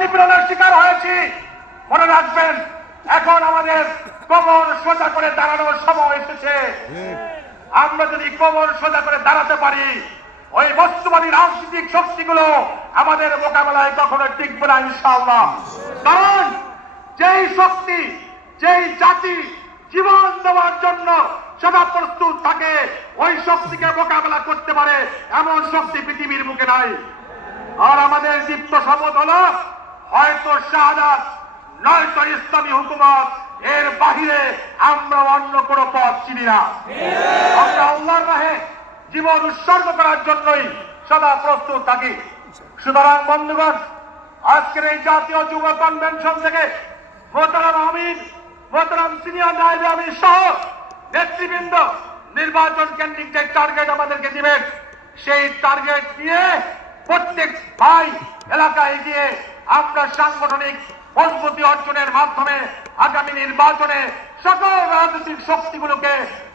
নিপীড়নের শিকার হয়েছি। মনে রাখবেন, এখন আমাদের কোমর সোজা করে দাঁড়ানোর সময় এসেছে। আমরা যদি কোমর সোজা করে দাঁড়াতে পারি, ওই বস্তুবাদী রাজনৈতিক শক্তিগুলো আমাদের মোকাবেলায় কখনো টিকবে না ইনশাআল্লাহ। কারণ যেই শক্তি, যেই জাতি জীবন দেওয়ার জন্য সদা প্রস্তুত থাকে, ওই শক্তিকে মোকাবেলা করতে পারে এমন শক্তি পৃথিবীর মুখে নাই। আর আমাদের দীপ্ত শপথ হলো, হয়তো শাহাদাত, নয়তো ইসলামী হুকুমত, এর বাহিরে আমরা অন্য কোনো পথ চিনি না। আমরা আল্লাহর রাহে জীবন উৎসর্গ করার জন্যই সদা প্রস্তুত থাকি। সুতরাং বন্ধুগণ, আজকের এই জাতীয় যুব কনভেনশন থেকে মোহতারাম আমির, মোহতারাম সিনিয়র নায়েবে আমির সহ নেতৃবৃন্দ নির্বাচন কেন্দ্রিক যে টার্গেট আমাদেরকে দিবেন, সেই টার্গেট নিয়ে প্রত্যেক ভাই এলাকায় গিয়ে আমরা সাংগঠনিক মজবুতি অর্জনের মাধ্যমে আগামী নির্বাচনে সকল রাজনৈতিক শক্তিগুলোকে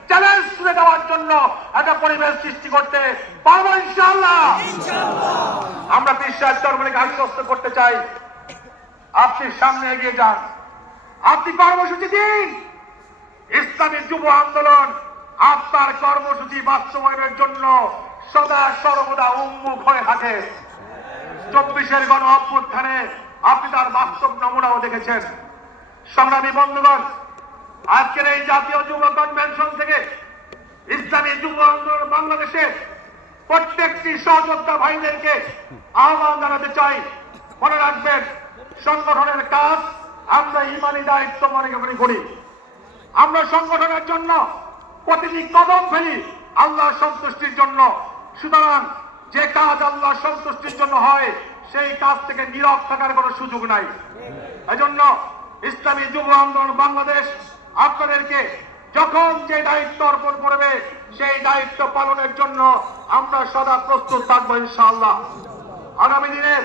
চ্যালেঞ্জ তুলে দেওয়ার জন্য একটা পরিবেশ সৃষ্টি করতে পারবো ইনশাআল্লাহ। আমরা বিশ্বাস কর্মীকে আশ্বস্ত করতে চাই, আপনি সামনে এগিয়ে যান, আপনি কর্মসূচি দিন। ইসলামী যুব আন্দোলন আপনার কর্মসূচি বাস্তবায়নের জন্য সদা সর্বদা উন্মুখ হয়ে থাকে। 24-এর গণ অভ্যুত্থানে আপনি তার বাস্তব নমুনাও দেখেছেন। সংগ্রামী বন্ধুগণ, আজকের এই জাতীয় যুব কনভেনশন থেকে ইসলামী যুব আন্দোলন বাংলাদেশের প্রত্যেকটি সহযোদ্ধা ভাইদেরকে আহ্বান জানাতে চাই, মনে রাখবেন, সংগঠনের কাজ আমরা ইমানি দায়িত্ব মনে করি। আমরা সংগঠনের জন্য প্রতিটি কদম ফেলি আল্লাহর সন্তুষ্টির জন্য। সুতরাং যে কাজ আল্লাহর সন্তুষ্টির জন্য হয়, সেই কাজ থেকে নীরব থাকার কোনো সুযোগ নাই। এজন্য ইসলামী যুব আন্দোলন বাংলাদেশ আপনাদেরকে যখন যে দায়িত্ব অর্পণ করবে, সেই দায়িত্ব পালনের জন্য আমরা সদা প্রস্তুত থাকবো ইনশাআল্লাহ। আগামী দিনে